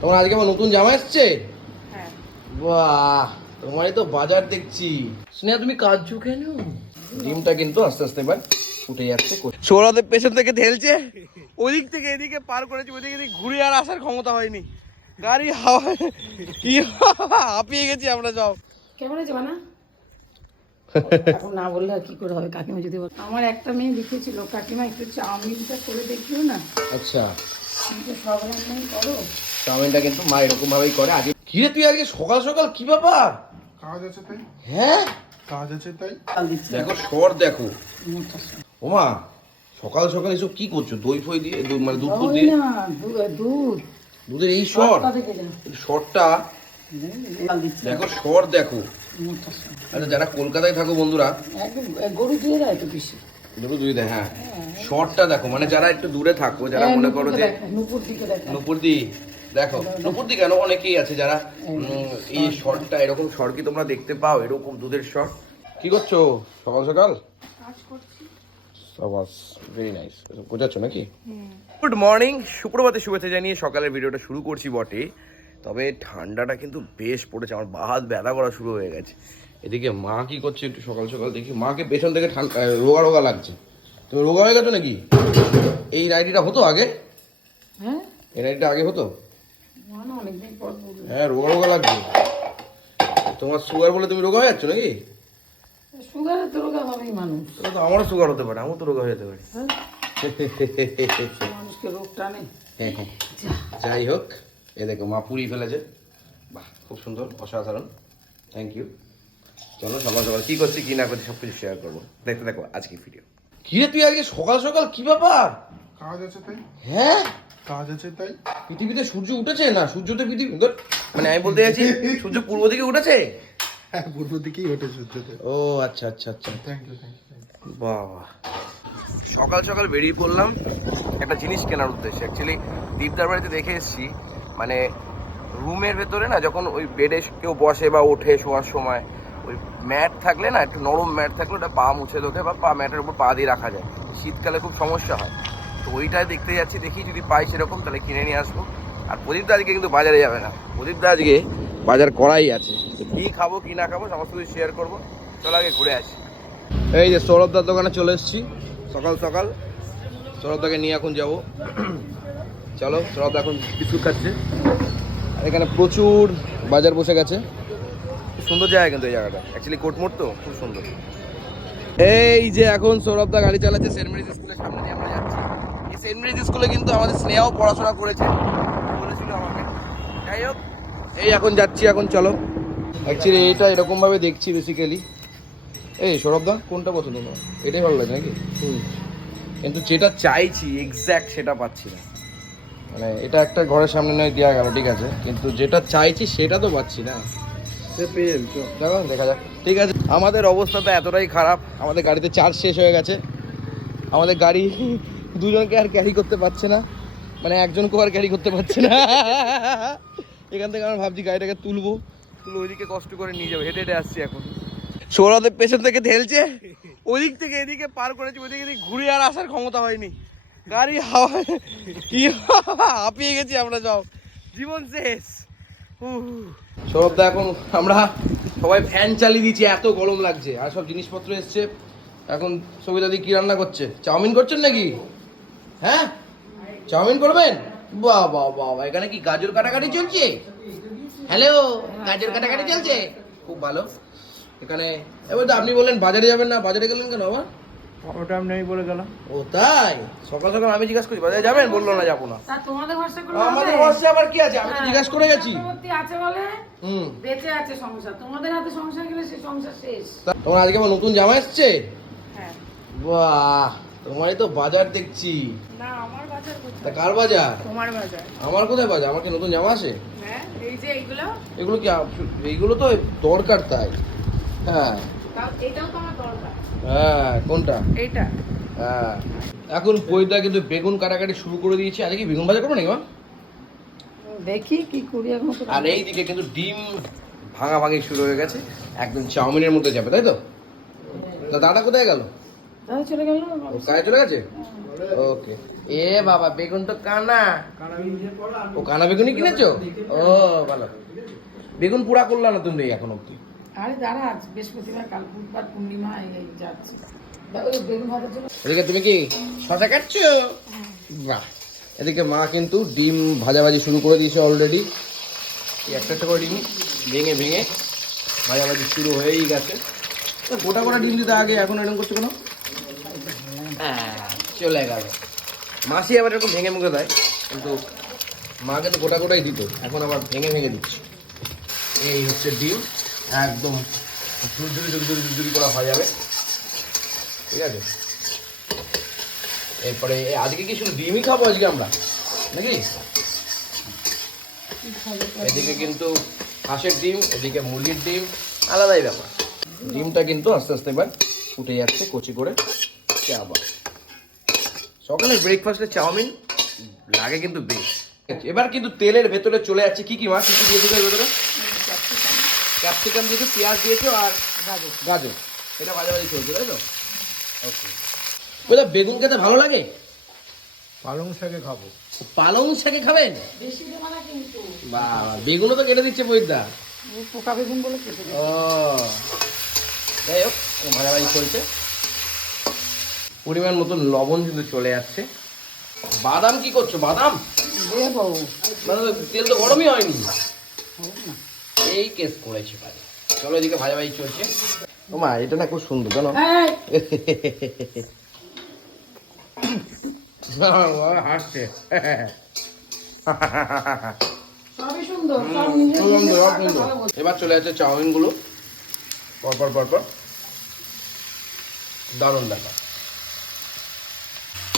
তোমার আজকে আমার নতুন জামা এসছে? হ্যাঁ। বাহ তোমারই তো বাজার দেখছি। স্নেহা তুমি কাজু কেন? ডিমটা কিন্তু আস্তে আস্তে এবার উঠে যাচ্ছে সৌরভের পেছন থেকে ঢেলছে। ওদিক থেকে এদিকে পার করেছে ওদিকে এদিকে ঘুরে আর আসার ক্ষমতা হয়নি। গাড়ি হাওয়া কি হাঁপিয়ে গেছি আমরা সব। কেমন আছে বানা? এখন না বললে আর কি করে হবে? কাকিমা যদি আমার একটা মেয়ে লিখেছিল কাকিমা একটু চাউমিনটা করে দেখিও না। আচ্ছা। চাউমিনটা কিন্তু মা এরকম ভাবেই করে। আগে কি রে তুই আজকে সকাল সকাল? কি ব্যাপার? কাজ আছে তাই। হ্যাঁ? কাজ আছে তাই। দেখো সর দেখো। ওমা সকাল সকাল এসব কি করছ? দই ফই দিয়ে মানে দুধ ওই দিয়ে দুধ। দুধের এই সর সরটা দেখো সর দেখো। আচ্ছা যারা কলকাতায় থাকো বন্ধুরা একদম গরু দিয়ে দেয় তো বেশি। দুটো দুই দেয় হ্যাঁ। শর্টটা দেখো মানে যারা একটু দূরে থাকো যারা হ্যাঁ, মনে করো যে নুপুর দিকে দেখা। নুপুরদি দেখো কেন অনেকেই আছে যারা এই শর্টটা এরকম শর্ট কি তোমরা দেখতে পাও? এরকম দুধের শর্ট? কি করছ? সকাল সকাল? সাবাস ভেরি নাইস গোছাচ্ছ নাকি? গুড মর্নিং সুপ্রভাতে শুভেচ্ছা জানিয়ে সকালের ভিডিওটা শুরু করছি বটে। তবে ঠান্ডাটা কিন্তু বেশ পড়েছে আমার বা হাত ব্যথা করা শুরু হয়ে গেছে। এদিকে মা কি করছে একটু সকাল সকাল দেখি মাকে পেছন থেকে ঠান্ডা রোগা রোগা লাগছে। তুমি রোগা হয়ে গেছো নাকি? এই রাইডিটা হতো আগে? হ্যাঁ। এই রাইডিটা আগে হতো? হ্যাঁ রোগা রোগা লাগছে। তোমার সুগার বলে তুমি রোগা হয়ে যাচ্ছ নাকি? সুগারে তো রোগা হবেই মানুষ। তো আমারও সুগার হতে পারে আমিও তো রোগা হয়ে যেতে পারি। হ্যাঁ। মানুষকে রোগ টানে। হ্যাঁ হ্যাঁ। যাই হোক এ দেখো মা পুরি ফেলেছে। বাহ খুব সুন্দর অসাধারণ। থ্যাংক ইউ চলো সকাল সকাল কি করছি কি না করছি সব কিছু শেয়ার করব। দেখতে দেখো আজকে ভিডিও কি রে তুই আজকে সকাল সকাল কি ব্যাপার? কাজ আছে তাই। হ্যাঁ? কাজ আছে তাই। পৃথিবীতে সূর্য উঠেছে? না সূর্য তো পৃথিবী মানে আমি বলতে চাইছি সূর্য পূর্ব দিকে উঠেছে? হ্যাঁ পূর্ব দিকেই ওঠে সূর্যতে ও আচ্ছা আচ্ছা আচ্ছা। থ্যাংক ইউ থ্যাংক ইউ বাবা সকাল সকাল বেরিয়ে পড়লাম একটা জিনিস কেনার উদ্দেশ্যে। অ্যাকচুয়ালি দীপদার বাড়িতে দেখে এসেছি মানে রুমের ভেতরে না যখন ওই বেডে কেউ বসে বা ওঠে শোয়ার সময় ওই ম্যাট থাকলে না একটু নরম ম্যাট থাকলে ওটা পা মুছে লোকে বা পা ম্যাটের উপর পা দিয়ে রাখা যায়। শীতকালে খুব সমস্যা হয়। তো ওইটাই দেখতে যাচ্ছি দেখি যদি পাই সেরকম তাহলে কিনে নিয়ে আসব। আর প্রদীপদা আজকে কিন্তু বাজারে যাবে না। প্রদীপদা আজকে বাজার করাই আছে। কী খাব কি না খাব সমস্ত কিছু শেয়ার করব। চলো আগে ঘুরে আসি। এই যে সৌরভদার দোকানে চলে এসেছি। সকাল সকাল। সৌরভদাকে নিয়ে এখন যাব। চলো সৌরভদা এখন বিস্কুট খাচ্ছে। এখানে প্রচুর বাজার বসে গেছে। সুন্দর জায়গা কিন্তু এই জায়গাটা। অ্যাকচুয়ালি কোটমোট তো খুব সুন্দর। এই যে এখন সৌরভদা গাড়ি চালাচ্ছে সেন্ট মেরিজ স্কুলের সামনে দিয়ে আমরা যাচ্ছি। এই সেন্ট মেরিজ স্কুলে কিন্তু আমাদের স্নেহাও পড়াশোনা করেছে বলেছিল আমাকে। যাই হোক এই এখন যাচ্ছি এখন চলো। অ্যাকচুয়ালি এটা এরকমভাবে দেখছি বেসিক্যালি এই সৌরভদা কোনটা পছন্দ তোমার? এটাই ভালো লাগে নাকি? কিন্তু যেটা চাইছি এক্স্যাক্ট সেটা পাচ্ছি না। মানে এটা একটা ঘরের সামনে নয় দেওয়া গেল ঠিক আছে। কিন্তু যেটা চাইছি সেটা তো পাচ্ছি না। পেয়ে যাবি তো দেখো দেখা যাক। ঠিক আছে। আমাদের অবস্থা তো এতটাই খারাপ আমাদের গাড়িতে চার্জ শেষ হয়ে গেছে। আমাদের গাড়ি দুজনকে আর ক্যারি করতে পারছে না। মানে একজনকেও আর ক্যারি করতে পারছে না। এখান থেকে আমরা ভাবছি গাড়িটাকে তুলবো। তুলে ওইদিকে কষ্ট করে নিয়ে যাব হেঁটে হেঁটে আসছি এখন। সৌরভের পেছন থেকে ঠেলছে ওদিক থেকে এদিকে পার করেছে ওইদিকে এদিকে ঘুরে আর আসার ক্ষমতা হয়নি। গাড়ি হাওয়া কি হাঁপিয়ে গেছি আমরা সব। জীবন শেষ। সৌরভদা এখন আমরা সবাই ফ্যান চালিয়ে দিয়েছি এত গরম লাগছে। আর সব জিনিসপত্র এসছে। এখন সবিতা দি কি রান্না করছে? চাউমিন করছেন নাকি? হ্যাঁ? চাউমিন করবেন? বাহ বাহ বাহ, এখানে কি গাজর কাটাকাটি চলছে? হ্যালো গাজর কাটাকাটি চলছে? খুব ভালো। এখানে এবার তো আপনি বললেন বাজারে যাবেন না বাজারে গেলেন কেন আবার ওটা আমি নেই বলে গেলাম। ও তাই? সকাল সকাল আমি জিজ্ঞাসা করছি বাজারে যাবেন? বলল না যাব না। তোমাদের ভরসা করে আমাদের হবে? আবার কি আছে? আমি তো জিজ্ঞাসা করে গেছি। আছে বলে হুম। বেঁচে আছে সংসার। তোমাদের হাতে সংসার গেলে সে সংসার শেষ। তোমার আজকে আমার নতুন জামা এসছে? হ্যাঁ। বাহ তোমারই তো বাজার দেখছি। না আমার বাজার তা কার বাজার? তোমার বাজার। আমার কোথায় বাজার? আমার কি নতুন জামা আছে? হ্যাঁ এই যে এইগুলো? এগুলো কি এইগুলো তো দরকার তাই। হ্যাঁ। এটাও তো আমার দরকার। হ্যাঁ কোনটা? এইটা। হ্যাঁ। এখন পৈদা কিন্তু বেগুন কাটাকাটি শুরু করে দিয়েছে। আজকে কি বেগুন ভাজা করব নাকি মা? দেখি কি করি এখন আর এই দিকে কিন্তু ডিম ভাঙা ভাঙি শুরু হয়ে গেছে। একদম চাউমিনের মধ্যে যাবে তাই তো? তা দাদা কোথায় গেল? চলে গেল। কাজে চলে গেছে? ওকে। এ বাবা বেগুন তো কানা। ও কানা বেগুনই কিনেছো? ও ভালো। বেগুন পুরা করলা না তুমি এখন অব্দি আরে দাঁড়া আজ বৃহস্পতিবার কাল বুধবার পূর্ণিমা এই যাচ্ছে। এদিকে তুমি কি শশা কাটছো বাহ এদিকে মা কিন্তু ডিম ভাজাভাজি শুরু করে দিয়েছে অলরেডি একটা একটা করে ডিম ভেঙে ভেঙে ভাজাভাজি শুরু হয়েই গেছে। তো গোটা গোটা ডিম দিতে আগে এখন এরকম করছ কেন? হ্যাঁ, চলে গেল। মাসি আবার এরকম ভেঙে মুখে দেয় কিন্তু মা কিন্তু গোটা গোটাই দিত এখন আবার ভেঙে ভেঙে দিচ্ছে। এই হচ্ছে ডিম। একদম ঝুরঝুরি ঝুরঝুরি ঝুরঝুরি করা হয়ে যাবে। ঠিক আছে? এরপরে আজকে কি শুধু ডিমই খাব আজকে আমরা? নাকি? এদিকে কিন্তু হাঁসের ডিম এদিকে মুরগির ডিম। আলাদাই ব্যাপার। ডিমটা কিন্তু আস্তে আস্তে এবার ফুটে যাচ্ছে কচি করে আবার সকালে ব্রেকফাস্টে চাউমিন লাগে কিন্তু বেশ। এবার কিন্তু তেলের ভেতরে চলে যাচ্ছে। কি কি মাছ? কি কি দিয়েছ এর ভেতরে? ক্যাপসিকাম দিয়েছ পেঁয়াজ দিয়েছ আর গাজর। গাজর। এটা ভাজাভাজি চলছে তাই তো? ওকে বলে বেগুন খেতে ভালো লাগে? পালং শাকে খাব। পালং শাকে খাবেন? বাবা বেগুনও তো কেটে দিচ্ছে বইদা ও পোকা বেগুন বলে কেটে ও। যাই হোক ভাজাভাজি চলছে। পরিমাণ মতো লবণ কিন্তু চলে যাচ্ছে বাদাম কি করছ বাদাম? তেল তো গরমই হয়নি। না। এই কেস করেছে বাড়ি চলো এদিকে ভাজাভাজি চলছে। মা এটা না খুব সুন্দর জানো? হাসছে। এবার চলে যাচ্ছে চাউমিনগুলো। পরপর পরপর দারুণ ব্যাপার।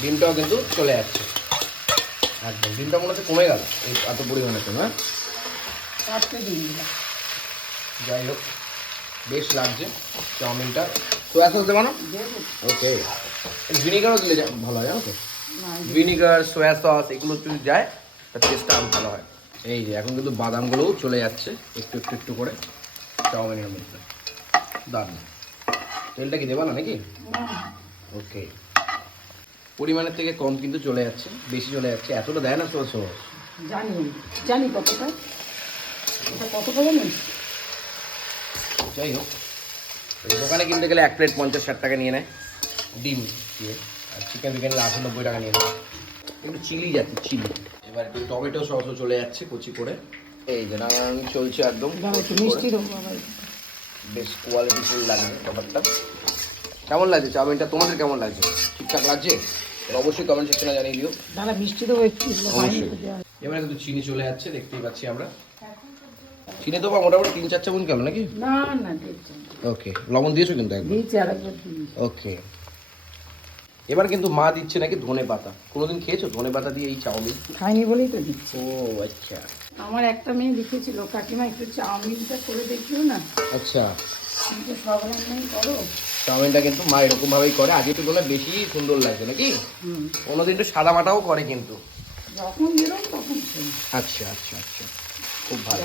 ডিমটাও কিন্তু চলে যাচ্ছে। একদম ডিমটা মনে হচ্ছে কমে গেল। এই এত পরিমাণে তো হ্যাঁ? চারটে দিন দিলাম। যাই হোক বেশ লাগছে চাউমিনটা। সোয়া সস দেবো না ওকে। ভিনিগারও দিলে যা- ভালো হয় জানো তো? ভিনিগার সোয়া সস এগুলো যদি যায় তার টেস্টটা আরও ভালো হয়। এই যে এখন কিন্তু বাদামগুলোও চলে যাচ্ছে একটু একটু একটু করে চাউমিনের মধ্যে। দারুণ। তেলটা কি দেবা না নাকি? ওকে। পরিমাণের থেকে কম কিন্তু চলে যাচ্ছে বেশি চলে যাচ্ছে। এতটা দেয় না সোয়া সস জানি জানি কতটা। এটা কতটা জানিস যাই হোক দোকানে কিনতে গেলে এক প্লেট পঞ্চাশ ষাট টাকা নিয়ে নেয় ডিম দিয়ে আর চিকেন ফিকেন আশি নব্বই টাকা নিয়ে নেয় একটু চিলি যাচ্ছে চিলি। এবার একটু টমেটো সসও চলে যাচ্ছে কুচি করে। এই যে নানান চলছে একদম। মিষ্টি বেশ কোয়ালিটি ফুল লাগছে ব্যাপারটা। কেমন লাগছে? চাউমিনটা তোমাদের কেমন লাগছে? ঠিকঠাক লাগছে? অবশ্যই কমেন্ট সেকশনে জানিয়ে দিও। দাদা মিষ্টি দেবো একটু এবারে কিন্তু চিনি চলে যাচ্ছে দেখতেই পাচ্ছি আমরা। চিনি তো মোটামুটি তিন চার চামচ গেল নাকি? না না ওকে লবণ দিয়েছ কিন্তু একদম ওকে। এবার কিন্তু মা দিচ্ছে নাকি ধনে পাতা? কোনোদিন খেয়েছো ধনে পাতা দিয়ে এই চাউমিন? খাইনি বলেই তো দিচ্ছি। ও আচ্ছা। আমার একটা মেয়ে লিখেছিল কাকিমা একটু চাউমিনটা করে দেখিও না। আচ্ছা। তো সব রান্নাই করো। চাউমিনটা কিন্তু মা এরকম ভাবেই করে আগে একটু বলে বেশি সুন্দর লাগছে নাকি? কোনোদিন একটু সাদা মাটাও করে কিন্তু। যখন তখন আচ্ছা আচ্ছা আচ্ছা। খুব ভালো।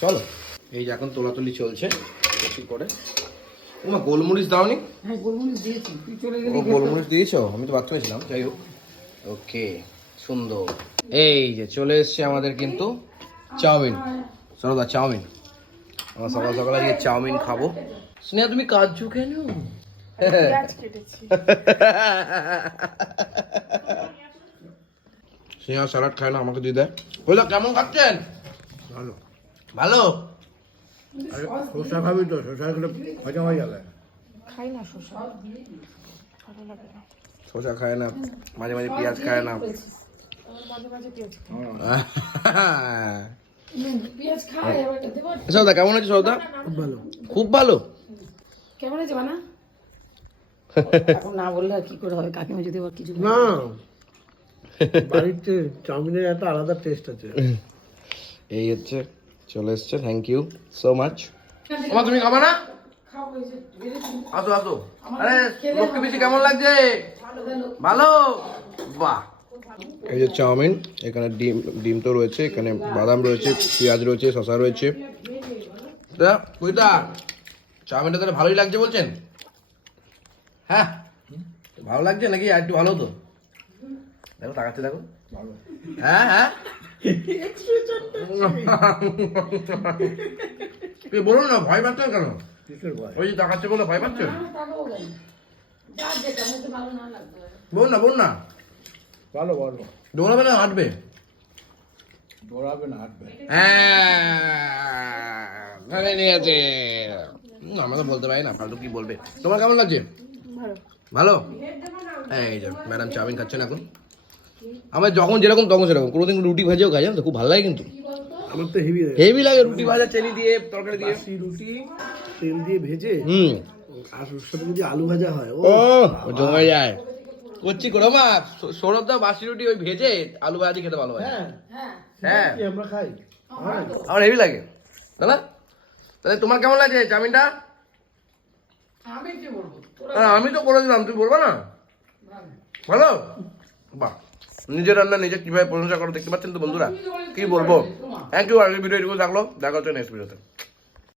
চলো এই যে এখন তোলাতুলি চলছে বেশি করে। ওমা গোলমরিচ দাওনি? হ্যাঁ গোলমরিচ দিয়েছি। তুই চলে ও গোলমরিচ দিয়েছ? আমি তো বাথরুমে ছিলাম যাই হোক। ওকে সুন্দর। এই যে চলে এসছে আমাদের কিন্তু চাউমিন। সরদা চাউমিন। আমরা সকাল সকাল আজকে চাউমিন খাব। স্নেহা তুমি কাজু কেন? স্নেহা স্যালাড খায় না আমাকে দিয়ে দেয় বলল কেমন খাচ্ছেন? ভালো। ভালো? আরে শসা খাবি তো শসা খেলে হজম হয়ে যাবে। খাই না শসা। শসা খায় না মাঝে মাঝে পেঁয়াজ খায় না। দেবো। সৌদা কেমন আছে সৌদা? খুব ভালো। খুব ভালো? কেমন আছে বানা? এখন না বললে কি করে হবে? কাকিমা যদি আবার কিছু না। বাড়িতে চাউমিনের একটা আলাদা টেস্ট আছে। এই হচ্ছে চলে এসছে থ্যাংক ইউ সো মাচ তোমার তুমি খাবা না? আসো আসো। আরে লোককে বেশি কেমন লাগছে? ভালো? বাহ। এই যে চাউমিন এখানে ডিম ডিম তো রয়েছে এখানে বাদাম রয়েছে পেঁয়াজ রয়েছে শসা রয়েছে। তা কইতা চাউমিনটা তাহলে ভালোই লাগছে বলছেন? হ্যাঁ ভালো লাগছে নাকি? আর একটু ভালো তো। দেখো তাকাচ্ছে দেখো। ভালো। হ্যাঁ হ্যাঁ। তুই বলুন না ভয় পাচ্ছেন কেন? ওই যে তাকাচ্ছে বলে ভয় পাচ্ছেন? না বলুন না বলুন না। ভালো ভালো। দৌড়াবে না হাঁটবে? দৌড়াবে না হাঁটবে। হ্যাঁ ধরে নিয়েছে। হুম, আমাকে বলতে পারি না ফালতু কি বলবে। তোমার কেমন লাগছে? ভালো। এই যে ম্যাডাম চাউমিন খাচ্ছেন এখন। আমার যখন যেরকম তখন সেরকম। কোনোদিন রুটি ভাজেও খাই জানো তো? খুব ভালো লাগে কিন্তু। আমার তো হেভি হেভি লাগে রুটি ভাজা চেনি দিয়ে তরকারি দিয়ে। রুটি তেল দিয়ে ভেজে হুম। আর সাথে যদি আলু ভাজা হয় ও ও জমে যায়। করছি করো মা সৌরভ দা বাসি রুটি ওই ভেজে আলু ভাজি খেতে ভালো হয়। হ্যাঁ। হ্যাঁ, হ্যাঁ আমরা খাই? আমার আমার হেভি লাগে। দাদা তাহলে তোমার কেমন লাগছে চাউমিনটা? আমি কি বলব? হ্যাঁ, আমি তো করে দিলাম তুমি বলব না। ভালো? বাহ। নিজের রান্না নিজে কীভাবে প্রশংসা করো দেখতে পাচ্ছেন তো বন্ধুরা? কি বলব? থ্যাংক ইউ আজকে ভিডিও এটুকু থাকল। দেখা হচ্ছে নেক্সট ভিডিওতে